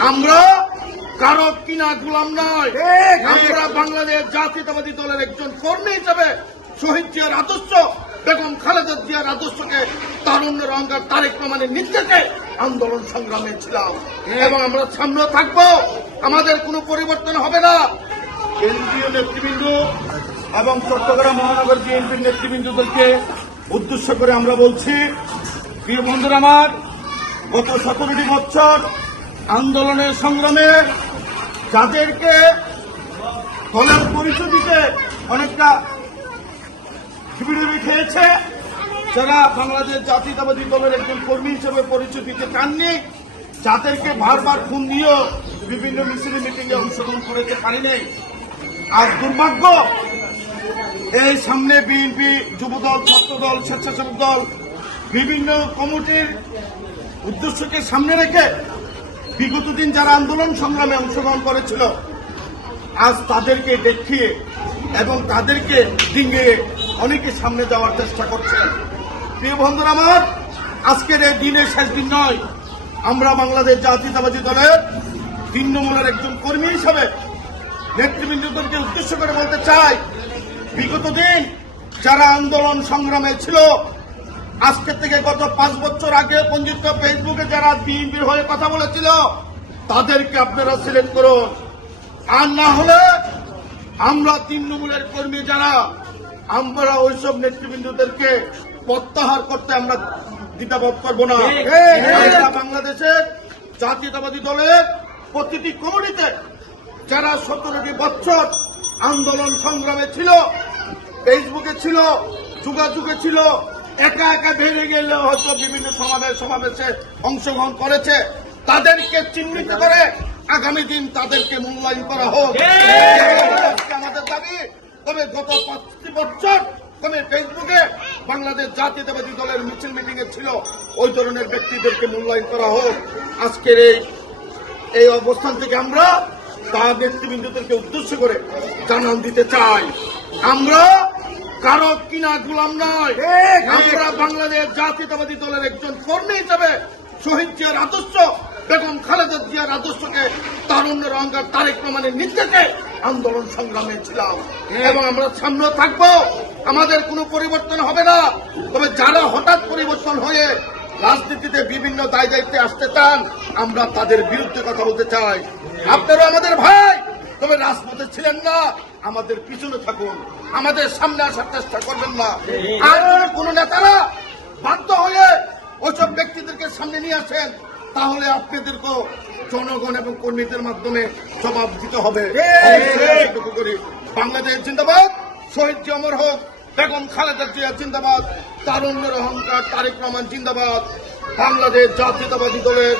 আমরা কারও কিনা গুলাম নয়। আমরা বাংলাদেশ জাতীয়তাবাদী দলের একজন কর্মী হিসেবে শহীদ জিয়ার আদর্শ বেগম খালেদা জিয়ার আদর্শকে তারুণ্যের অহংকার তারেক রহমানের নির্দেশে আন্দোলন সংগ্রামে ছিলাম। এবং আমরা সামনে থাকব। আমাদের কোনো পরিবর্তন হবে না। কেন্দ্রীয় নেতৃবৃন্দ এবং চট্টগ্রাম মহানগর বিএনপির নেতৃবৃন্দদেরকে উদ্দেশ্য করে আমরা বলছি প্রিয় বন্ধুরা আমার গত সতেরোটি বছর আন্দোলনের সংগ্রামে যাদেরকে দলের পরিচয় দিতে অনেকটা শিবিরে খেয়েছে, যারা বাংলাদেশ জাতীয়তাবাদী দলের একজন কর্মী হিসেবে পরিচয় দিতে চাননি যাদেরকে বারবার ফোন দিয়েও বিভিন্ন মিছিল মিটিং এ অংশগ্রহণ করেছে পারিনি। আজ দুর্ভাগ্য, এই সামনে বিএনপি যুবদল, ছাত্রদল, স্বেচ্ছাসেবক দল বিভিন্ন কমিটির উদ্দেশ্যকে সামনে রেখে বিগত দিন যারা আন্দোলন সংগ্রামে অংশগ্রহণ করেছিল, আজ তাদেরকে দেখিয়ে এবং তাদেরকে ডিঙ্গিয়ে অনেকে সামনে যাওয়ার চেষ্টা করছেন প্রিয় বন্ধুরা আমার, আজকের এই দিনের শেষ দিন নয়। আমরা বাংলাদেশ জাতীয়তাবাদী দলের নম্বরের একজন কর্মী হিসাবে নেতৃবৃন্দদেরকে উদ্দেশ্য করে বলতে চাই, বিগত দিন যারা আন্দোলন সংগ্রামে ছিল আজকে থেকে গত পাঁচ বছর আগে পঞ্জিত ফেসবুকে যারা বিএনপির হয়ে কথা বলেছিল তাদেরকে আপনারা সিলেক্ট করুন। আর না হলে আমরা তৃণমূলের কর্মী যারা আমরা ওইসব নেতৃবৃন্দদেরকে প্রত্যাহার করতে আমরা দ্বিধাবোধ করব না। বাংলাদেশের জাতীয়তাবাদী দলের প্রতিটি কমিটিতে যারা সতেরোটি বছর আন্দোলন সংগ্রামে ছিল ফেসবুকে ছিল যোগাযোগে ছিল একা একা বেড়ে গেলে হয়তো বিভিন্ন সমাবেশ সমাবেশে অংশগ্রহণ করেছে। তাদেরকে চিহ্নিত করে আগামী দিন তাদেরকে মূল্যায়ন করা হোক। আমাদের দাবি তবে গত পাঁচটি বছর তবে ফেসবুকে বাংলাদেশ জাতীয়তাবাদী দলের মিছিল মিটিং এ ছিল ওই ধরনের ব্যক্তিদেরকে মূল্যায়ন করা হোক। আজকের এই এই অবস্থান থেকে আমরা তার নেতৃবৃন্দদেরকে উদ্দেশ্য করে জানান দিতে চাই। আমরা কারও কিনা গুলাম নয়। আমরা বাংলাদেশ জাতীয়তাবাদী দলের একজন কর্মী হিসেবে শহীদ জিয়ার আদর্শ বেগম খালেদা জিয়ার আদর্শকে তারুণ্যের অহংকার তারেক রহমানের নির্দেশে আন্দোলন সংগ্রামে ছিলাম। এবং আমরা সামনে থাকব। আমাদের কোনো পরিবর্তন হবে না। তবে যারা হঠাৎ পরিবর্তন হয়ে রাজনীতিতে বিভিন্ন দায় দায়িত্বে আসতে চান আমরা তাদের বিরুদ্ধে কথা বলতে চাই। আপনারা আমাদের ভাই! তবে রাজপথে ছিলেন না। আমাদের পিছনে থাকুন। আমাদের সামনে আসার চেষ্টা করবেন না। আর কোনো নেতারা বাধ্য হয়ে ওইসব ব্যক্তিদেরকে সামনে নিয়ে আসেন, তাহলে আপনাদেরকেও জনগণ এবং কর্মীদের মাধ্যমে জবাব দিতে হবে। বাংলাদেশ জিন্দাবাদ। শহীদ জি অমর হোক বেগম খালেদা জিয়া জিন্দাবাদ। তারুণ্যের অহংকার তারেক রহমান জিন্দাবাদ। বাংলাদেশ জাতীয়তাবাদী দলের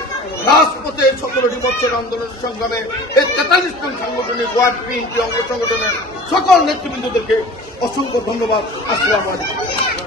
রাজপথে সকলটি বছর আন্দোলন সংগ্রামে এই তেতাল্লিশ জন সাংগঠনিক ওয়ার্ড বিএনপি অঙ্গ সংগঠনের সকল নেতৃবৃন্দদেরকে অসংখ্য ধন্যবাদ। আসসালাম আলাইকুম।